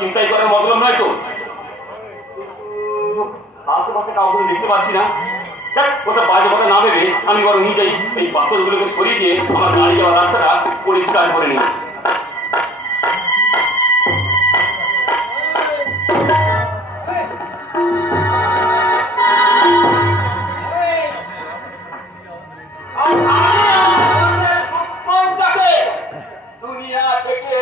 চিন্তাই করার মতলব নয় তো। আশেপাশে কাউকে দেখতে পাচ্ছি না। দেখ কোথাও বাজে কথা না ভেবে আমি বরং নিজেই এই পাথরগুলোকে সরিয়ে দিয়ে আমার গাড়ি যাওয়ার রাস্তাটা পরিষ্কার করে নিই। দুনিয়া থেকে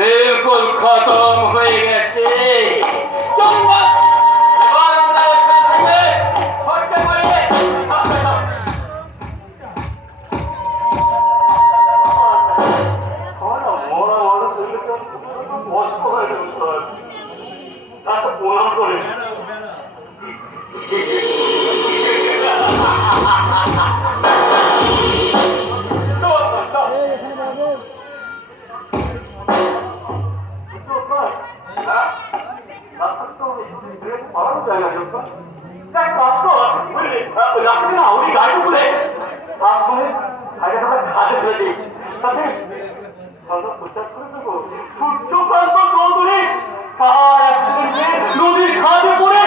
बिल्कुल खत्म हो गए। নদীর খাদে পড়ে